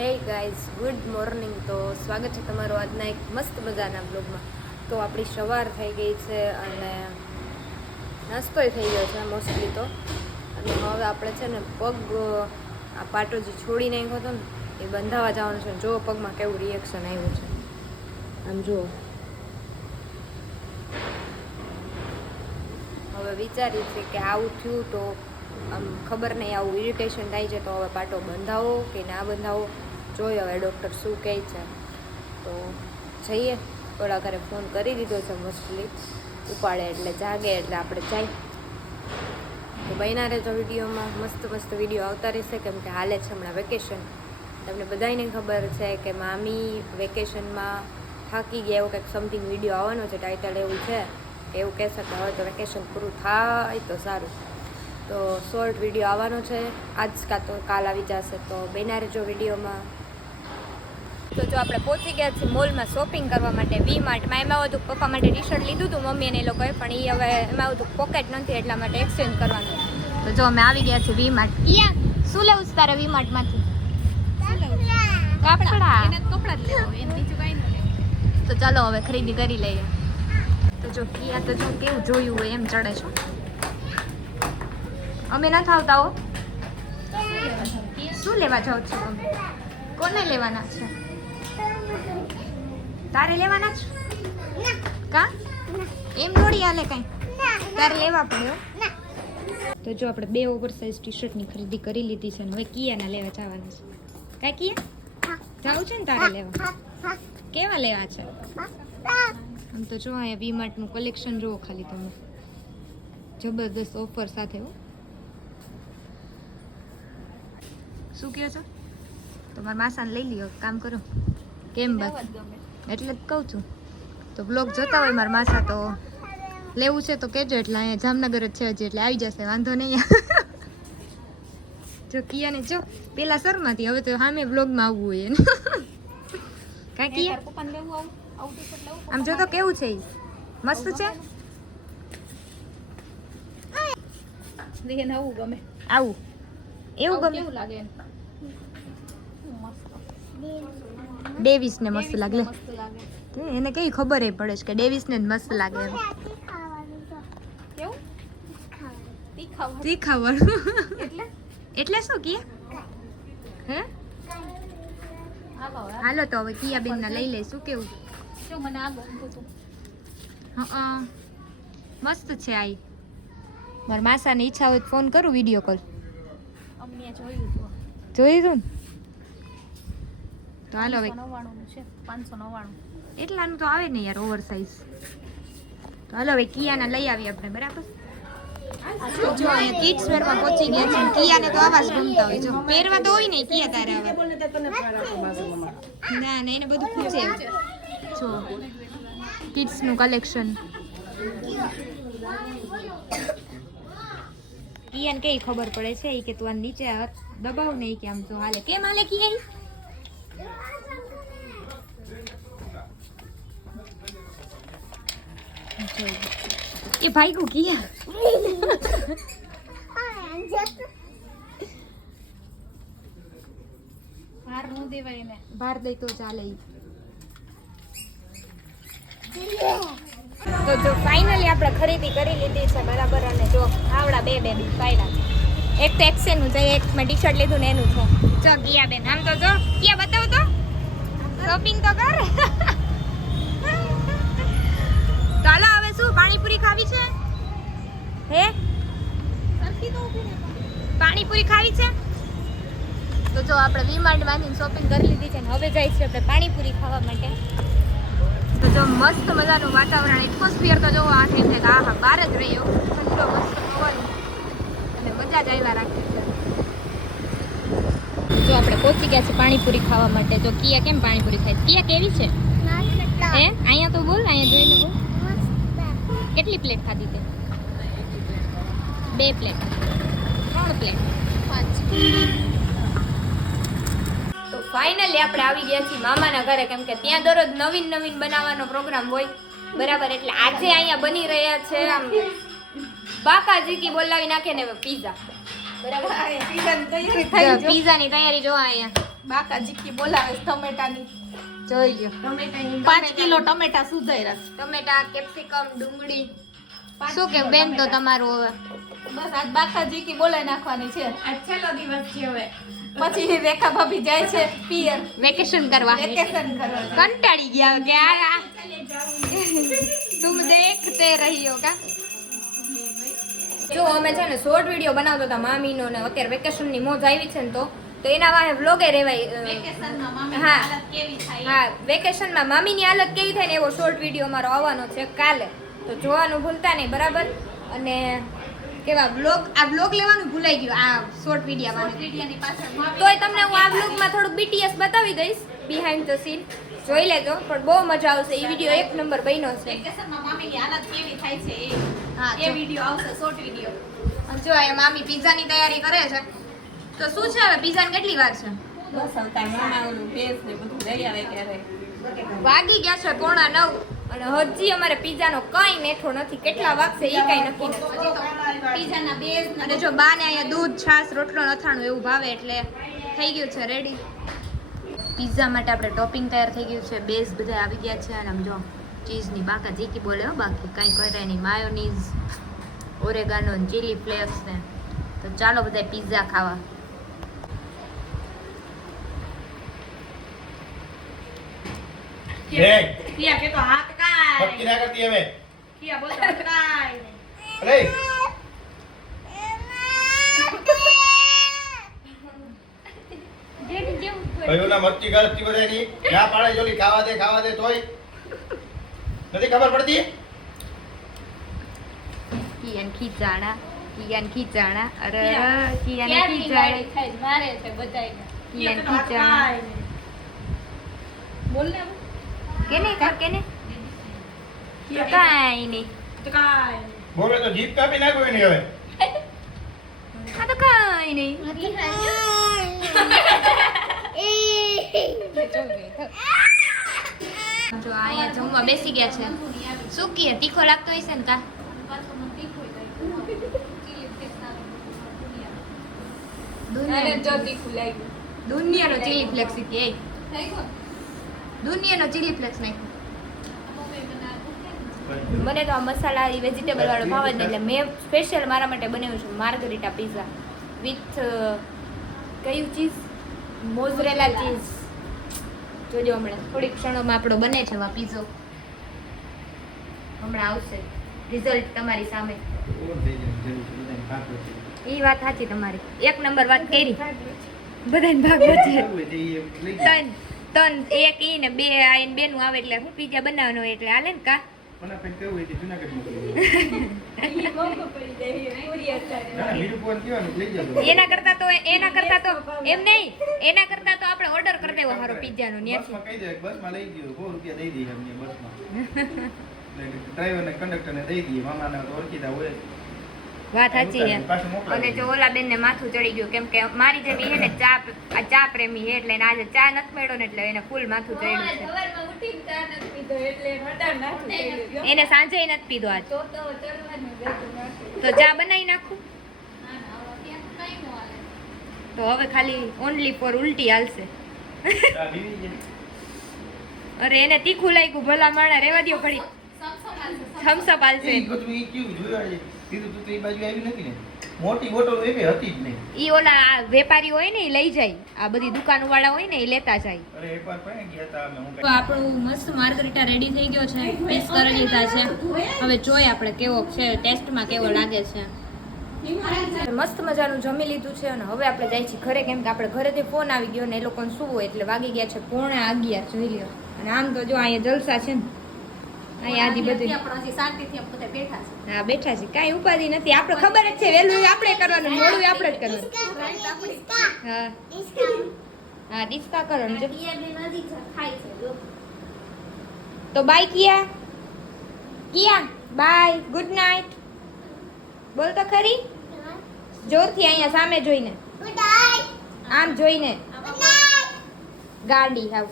Hey guys, good morning. તો સ્વાગત છે તમારું આજના એક મસ્ત મજાના બ્લોગમાં. તો આપણી સવાર થઈ ગઈ છે અને નાસ્તોય થઈ ગયો છે મોસ્ટલી તો. અને હવે આપણે છે ને પગ આ પાટો જે છોડી નાખ્યો હતો ને એ બંધાવા જવાનું છે. જો પગમાં કેવું રિએક્શન આવ્યું છે આમ જુઓ. હવે વિચારી છે કે આવું થયું તો આમ ખબર નહીં, આવું ઇરિટેશન થાય છે તો હવે પાટો બંધાવો કે ના બંધાવો જોઈએ હવે ડૉક્ટર શું કહે છે. તો જઈએ, થોડા ઘરે ફોન કરી દીધો છે મોસ્ટલી, ઉપાડે એટલે જાગે એટલે આપણે જઈએ. તો બન્યા રહેજો વિડીયોમાં, મસ્ત મસ્ત વિડીયો આવતા રહેશે કેમ કે હાલે છે હમણાં વેકેશન. તમને બધાને ખબર છે કે મામી વેકેશનમાં થાકી ગયા, એવું કંઈક સમથિંગ વિડીયો આવવાનો છે, ટાઇટલ એવું છે કે એવું કહેશે કે હવે તો વેકેશન પૂરું થાય તો સારું. તો શોર્ટ વિડીયો આવવાનો છે આજ કાં તો કાલ આવી જશે, તો બન્યા રહેજો વિડીયોમાં. તો જો આપણે પહોંચી ગયા છીએ મોલમાં શોપિંગ કરવા માટે, વી માર્ટમાં. એમાં હતું પપ્પા માટે ટી શર્ટ લીધું હતું મમ્મી અને એ લોકોએ, પણ એ હવે એમાં હતું પોકેટ નથી એટલા માટે એક્સચેન્જ કરવાનું. તો જો અમે આવી ગયા છીએ વી માર્ટ. ક્યાં શું લેવું છે તારે વી માર્ટમાંથી? તો ચાલો હવે ખરીદી કરી લઈએ. તો જો કિયા તો જો કેવું જોયું હોય એમ ચડે છે. અમે નથી આવતા હો. શું લેવા જાવ છો તમે? કોને લેવાના છે? તારે લેવાના છે? કા એમ થોડી હાલે કઈ, તારે લેવા પડ્યો. તો જો આપણે 2 ઓવરસાઇઝ ટી શર્ટની ખરીદી કરી લીધી છે ને હવે કિયાના લેવા જવાના છે. કા કિયા જાવું છે ને તારે લેવા? કેવા લેવા છે? આમ તો જો અહીંયા વી માર્ટનું કલેક્શન જુઓ ખાલી તમે, જબરદસ્ત ઓફર સાથે હો. શું કહો છો? તો મારા માસાને લઈ લ્યો, કામ કરો. કેમ બસ એટલે જ કહું છું. તો બ્લોગ જોતા હોય મારા માસા તો લેવું છે તો કહેજો, એટલે અહીંયા જામનગર જ છે હજી, એટલે આવી જશે, વાંધો નહીં. જો કિયાને જો પેલા શરમાથી, હવે તો સામે બ્લોગમાં આવવું હોય એને. કાંઈ કિયા આમ જો તો કેવું છે, મસ્ત છે. આવું એવું ગમે લાગે. ડેવિસ ને મસ્ત લાગે. એને કઈ ખબર એ પડે છે કે ડેવિસ ને જ મસ્ત લાગે એમ. તીખાવાળું એટલે શું કિયા? હે હાલો તો હવે કિયા બેન ના લઈ લે. શું કેવું? મસ્ત છે. આ મારા માસાને ઈચ્છા હોય ફોન કરું, વિડીયો કોલ. જોયું તું ને? તો હાલો હવે 599 એટલાનું તો આવે ને યાર, ઓવર સાઇઝ. તો હાલો હવે કિયાના લઈ આવીએ આપણે, બરાબર? જો અહીંયા કિડ્સ વેરમાં પહોંચી ગયા છે. કિયાને તો આવા જ ગમતા હોય, જો પહેરવા તો હોય ને કિયા તારે આવા. ના ના એને બધું પૂછે. જો કિડ્સનું કલેક્શન. કિયાને કઈ ખબર પડે છે કે તું આ નીચે દબાવ નહીં કે આમ તો હાલે. કેમ હાલે કિયા? એ ભાઈ કો કિયા ભાર નો દેવાય ને, ભાર દે તો ચાલે. તો જો ફાઇનલી આપણે ખરીદી કરી લીધી છે, બરાબર. અને જો આવડા બે બેબી પાયડા, એક તો એક્સેનું છે, એક મેં ટી શર્ટ લીધું ને એનું છે. જો કિયા બેન આમ તો જો, કિયા બતાવ તો, શોપિંગ તો કર. ચાલો હવે શું પાણીપુરી ખાવી છે? હે પાણીપુરી ખાવી છે? તો જો આપણે વી માર્ટ માંથી શોપિંગ કરી લીધી છે ને હવે જાય છે આપણે પાણીપુરી ખાવા માટે. તો જો મસ્ત મજાનું વાતાવરણ, એટમોસ્ફિયર તો જો આ થઈ છે કે આહા બહાર જ રહ્યો, ઠંડો મસ્ત પવન અને મજા જ આવ્યા રાખે છે. જો આપણે પહોંચી ગયા છે પાણીપુરી ખાવા માટે. જો કિયા કેમ પાણીપુરી ખાય? કિયા કેવી છે? હે અહીંયા તો બોલ, અહીંયા જોઈને બોલ. કેટલી પ્લેટ ખાધી તે? 2 પ્લેટ, 3 પ્લેટ, 5. તો ફાઇનલી આપણે આવી ગયા છીએ મામાના ઘરે, કેમ કે ત્યાં દરરોજ નવીન નવીન બનાવવાનો પ્રોગ્રામ હોય, બરાબર. એટલે આજે અહીંયા બની રહ્યા છે આમ બાકાજી બોલાવી નાખે ને પીઝા, બરાબર. પીઝાની તૈયારી જોવા અહીંયા બાકા જીકી બોલાવે છે ટમેટાની. જોઈ લ્યો ટમેટાની 5 કિલો ટમેટા સુધાર્યા છે. ટમેટા, કેપ્સિકમ, ડુંગળી. શું કે બેન તો તમારું હવે બસ આજ બાકા જીકી બોલાવી નાખવાની છે. આજ છેલ્લો દિવસ છે હવે. પછી રેખા ભાભી જાય છે પિયર વેકેશન કરવા વેકેશન કરવા. કંટાળી ગયા કે આ તુમ દેખતે રહીઓ કા. જો અમે છે ને શોર્ટ વિડીયો બનાવતા હતા મામીનો ને અત્યારે વેકેશનની મોજ આવી છે ને તો એના વાહે વ્લોગે રેવાય. વેકેશનમાં મામી હા. હાલત કેવી થાય? હા વેકેશનમાં મામીની હાલત કેવી થાય ને એવો શોર્ટ વિડીયો મારો આવવાનો છે કાલે, તો જોવાનું ભૂલતા નહીં બરાબર. અને કેવા બ્લોગ લેવાનું ભૂલાઈ ગયું આ શોર્ટ વિડીયોમાં. વિડિયાની પાછળ મામી તોય તમને હું આ બ્લોગમાં થોડુંક BTS બતાવી દઈશ, બિહાઇન્ડ ધ સીન જોઈ લેજો. પણ બહુ મજા આવશે, એ વિડીયો એક નંબર બન્યો છે. વેકેશનમાં મામીની હાલત કેવી થાય છે હા, એ વિડિયો આવશે શોર્ટ વિડિયો. અને જો આ મામી પિઝાની તૈયારી કરે છે. તો શું છે હવે પિઝાને કેટલી વાર છે? બસ આવતા મામા ઓલું પેસ ને બધું લઈ આવે ક્યારે. વાગી ગયા છે 8:45 અને હજી અમારે પિઝાનો કઈ મેઠો નથી. કેટલા વાગશે એ કઈ નક્કી નથી. પીઝાના બેઝ અને જો બાને અહીંયા દૂધ, છાશ, રોટલો, અથાણું એવું ભાવે એટલે થઈ ગયું છે રેડી. પિઝા માટે આપણે ટોપિંગ તૈયાર થઈ ગયું છે, બેઝ બધા આવી ગયા છે. અને આમ જો ચીઝની બાકા જીકી બોલે હો, બાકી કાંઈ કરે નહીં. માયોનીઝ, ઓરેગાનો, ચીલી ફ્લેક્સ ને. તો ચાલો બધા પિઝા ખાવા. કિયા કે તો હાથ કાય પક્કી ના કરતી હવે. કિયા બોલ હાથ કાય અરે કયો ના મરચી ગળતી બધાની ના પાડે જોલી ખાવા દે તોય નથી ખબર પડતી. કિયાન ખીચાણા, અરે કિયાન ક્યારની ખીચાણા, ગાડી થાય મારે છે બધાયને કિયાન ખીચાણા. બોલ ને કેને કાંઈ નહીં. તો કાય બોલે તો જીભ કાપી નાખો એની હવે. આ તો કાંઈ નહીં. જો અહીંયા જમવા બેસી ગયા છે. શું કીએ તીખો લાગતો હશે ને કા? દુનિયાનો ચીલી ફ્લેક્સ કે દુનિયાનો ચીલી ફ્લેક્સ નાખ્યો. મને તો આ મસાલા વેજીટેબલ વાળો ભાવ જ નહીં, એટલે મેં સ્પેશિયલ મારા માટે બનાવ્યું છે માર્ગરીટા પિઝા વિથ કયું ચીઝ? મોઝરેલા ચીઝ. જોજો હમણાં થોડીક ક્ષણોમાં આપણો બને છે આ પિઝો. હમણાં આવશે રિઝલ્ટ તમારી સામે. એ વાત સાચી તમારી, એક નંબર વાત કરી. બધાને ભાગ છે ત્રણ એક ઈ ને બે આઈને બે નું આવે એટલે હું પિઝા બનાવવાનો હોય એટલે હાલે ને કા. મને પણ કેવું હોય જુનાગઢ મોકલી એના કરતા તો એમ નહીં, એના કરતા તો આપણે ઓર્ડર કરી દેવો સારો પિઝા નો ત્યાંથી. બસમાં કહી દે બસમાં લઈ ગયો 100 રૂપિયા દઈ દઈએ અમને બસમાં. ડ્રાઈવર ને કંડક્ટર ને દઈ દઈએ, મામાને તો ઓળખીતા હોય. વાત સાચી છે. પાછું મોકલાવી અને જો ઓલા બેન ને માથું ચડી ગયું કેમ કે મારી જેવી હે ને ચા પ્રેમી હે એટલે એને આજે ચા નથી મળ્યો ને એટલે એને ફૂલ માથું ચડ્યું છે. સવારમાં ઉઠીને ચા નથી પીધો એટલે હટાવ નાખું થઈ એને સાંજે નથી પીધો આજ. તો ચડવાનું જતું નાખું. તો ચા બનાવી નાખું ના હવે ત્યાં કઈ નો હાલે. તો હવે ખાલી ઓનલી ફોર ઉલટી હાલશે. ચા પીવી છે. અરે એને તીખું લાગ્યું ભલા માણા રેવા દ્યો ઘડી. થમ્સઅપ હાલશે. ઈ બધું ઈ કેવું જોયું આજે કીધું તું તો એ બાજુ આવી નથી ને, મોટી બોટલ એકે હતી જ નહીં. ઈ ઓલા આ વેપારી હોય ને ઈ લઈ જાય, આ બધી દુકાનો વાળા હોય ને ઈ લેતા જાય. અરે એકવાર પણ ગયા હતા અમે હું તો આપણું મસ્ત માર્ગરીટા રેડી થઈ ગયો છે, પીસ કરી લીધા છે. હવે જોઈએ આપણે કેવો છે, ટેસ્ટમાં કેવો લાગે છે. મસ્ત મજાનું જમી લીધું છે અને હવે આપણે જાય છીએ ઘરે, કેમ કે આપણે ઘરેથી ફોન આવી ગયો ને એ લોકોને શું હોય એટલે વાગી ગયા છે 11:45 જોઈ લ્યો. અને આમ તો જો અહીંયા જલસા છે ને, અહીંયા આજી બધી આપણે શાંતિથી બધા બેઠા છે. હા બેઠા છે, કાંઈ ઉપાધિ નથી. આપણે ખબર જ છે વહેલું આપણે કરવાનું, મોડું આપણે જ કરવાનું. હા હા ડિસ્કા કરવાનું જો. તો બાય કિયા બાય, ગુડ નાઇટ બોલ તો ખરી જોરથી, અહીંયા સામે જોઈને, આમ જોઈને. ગાડી હાવ